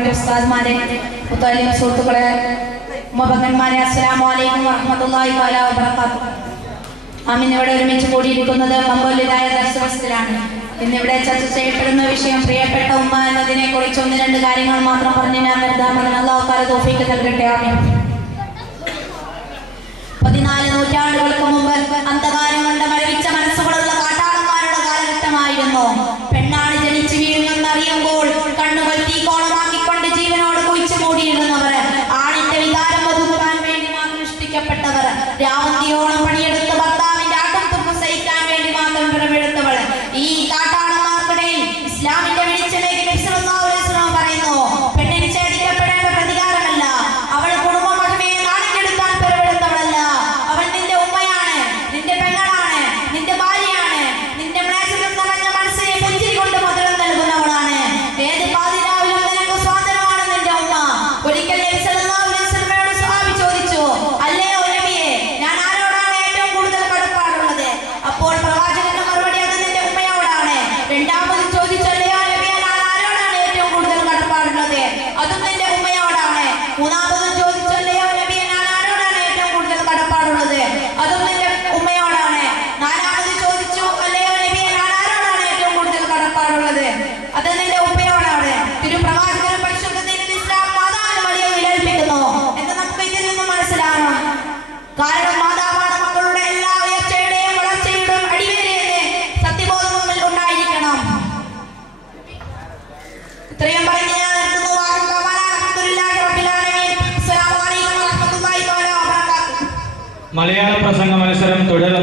ഉസ്താദ്മാരെ, മുത്തലിം സുഹൃത്തുക്കളെ, ഉമ്മബങ്ങന്മാരെ, അസ്സലാമു അലൈക്കും വറഹ്മത്തുള്ളാഹി തആല വബറകാതുഹു. നാം ഇന്നിവിടെ ഒരുമിച്ച് കൂടിയിരിക്കുന്നത് മംഗോലിയതായ ദർശനത്തിലാണ്. ഇന്നിവിടെ ചർച്ച ചെയ്യപ്പെടുന്ന വിഷയം പ്രിയപ്പെട്ട ഉമ്മ എന്നതിനെ കുറിച്ച് ഒന്ന് രണ്ട് കാര്യങ്ങൾ മാത്രം പറഞ്ഞ് ഞാൻ നിർത്താമെന്ന് അല്ലാഹു തആല തൗഫീഖ് നൽകട്ടെ. ആമീൻ. 14 നൂറ്റാണ്ടുകൾക്ക് മുമ്പ് അന്ധകാരം കൊണ്ട് മരവിച്ച മനസ്സുകളുള്ള കാട്ടാളന്മാരുടെ കാലഘട്ടമായിരുന്നു. പെണ്ണാണ് ജനിച്ചു വീഴുമെന്നറിയുമ്പോൾ കണ്ണുകൾ തീക്കോളമാക്കിക്കൊണ്ട് ജീവനോട് കുഴിച്ചു മൂടിയിരുന്നവർ, ആണിന്റെ വികാരം ഒതുക്കാൻ വേണ്ടി മാത്രം സൃഷ്ടിക്കപ്പെട്ടവർ, രാവന്തിയോളം പണിയെടുത്ത് ഭർത്താവിന്റെ ആട്ടം തുറന്ന് സഹിക്കാൻ വേണ്ടി മാത്രം പിറവെടുത്തവൾ, ഈ കാട്ടാളന്മാർക്കിടയിൽ ഇസ്ലാമിന്റെ വെളിച്ചമേക്ക് നബി സല്ലല്ലാഹു അലൈഹി വസല്ലം പറയുന്നു, പെണ്ണിന് ഛേദിക്കപ്പെടേണ്ട പ്രതികാരമല്ല, അവൾ കുടുംബ മഹിമയെ നാടിനെടുക്കാൻ പിറവെടുത്തവളല്ല, അവൾ നിന്റെ ഉമ്മയാണ്, നിന്റെ പെങ്ങളാണ്, നിന്റെ ഭാര്യയാണ്, നിന്റെ മ്ലേച്ഛതം നിറഞ്ഞ മനസ്സിനെ പുഞ്ചിരി കൊണ്ട് മധുരം നൽകുന്നവളാണ്. ഏത് പാതിരാവിലും നിനക്ക് സ്വാതന്ത്ര്യമാണ് നിന്റെ ഉമ്മ. ഒരിക്കൽ നബി സല്ലല്ലാഹു അലൈഹി വസല്ലമയോട് സ്വഹാബി ചോദിച്ചു, അല്ലയോ നബിയെ, ഞാൻ ആരോടാണ് ഏറ്റവും കൂടുതൽ കടപ്പാടുള്ളത്? അപ്പോൾ പ്രവാചകന്റെ മറുപടി, അത് നിന്റെ ഉമ്മയോടാണ്. രണ്ടാമത് ചോദിച്ചു, അല്ലയോ നബിയെ, ഞാൻ ആരോടാണ് ഏറ്റവും കൂടുതൽ കടപ്പാടുള്ളത്? അതും നിന്റെ ഉമ്മയോടാണ്. മൂന്നാമത് ചോദിച്ചു, അല്ലയോ നബിയെ, ഞാൻ ആരോടാണ് ഏറ്റവും കൂടുതൽ കടപ്പാടുള്ളത്? അതും നിന്റെ ഉമ്മയോടാണ്. നാലാമത് ചോദിച്ചു, അല്ലയോ നബിയെ, ഞാൻ ആരോടാണ് ഏറ്റവും കൂടുതൽ കടപ്പാടുള്ളത്? അത് നിന്റെ ഉമ്മയോടാണ്. തിരുപ്രവാചകൻ പരിശുദ്ധ ദീനുൽ ഇസ്ലാം മാതാവിന് വലിയ വിലയിപ്പിക്കുന്നു എന്ന് നമുക്ക് ഇതിൽ നിന്നും മനസ്സിലാകണം. കാരണം മാതാവാണ് മക്കളുടെ എല്ലാ ഉയർച്ചയുടെയും വളർച്ചയുടെയും അടിവേരെയെന്ന് സത്യബോധം നമ്മിൽ ഉണ്ടായിരിക്കണം. ഇത്രയും പറഞ്ഞ് ഞാൻ നിർത്തുന്നു. അൽഹംദുലില്ലാഹി റബ്ബിൽ ആലമീൻ. അസ്സലാമു അലൈക്കും വറഹ്മത്തുള്ളാഹി തആല വബറകാതുഹു. മലയാള പ്രസംഗ മത്സരം തുടരും.